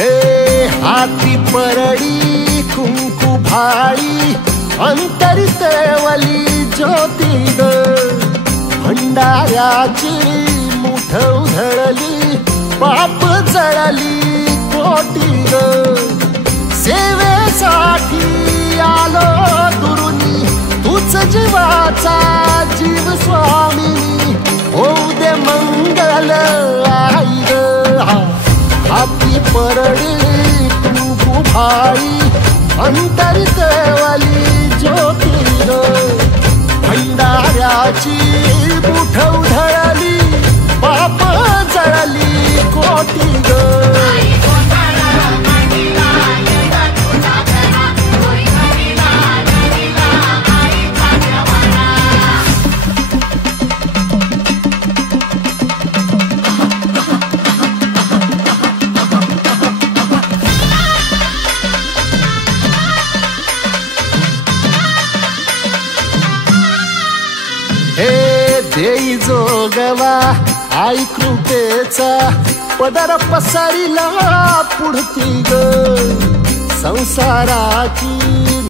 हे हाती परडी कुंकू भाळी अंतरी तेवली ज्योती ग भंडाऱ्याची मुठ उधळली पाप जळली कोटी ग सेवेसाठी आलो दुरुनी तूच जीवाचा जीव स्वामी होऊ दे मंगल आई ग हाती परडी कुंकू भाळी अंतरी तेवली ज्योती ग भंडाऱ्याची मुठ उधळली पाप जळली कोटी ग देई जोगवा आई कृपेचा पदर पसरिला पुढती ग संसाराची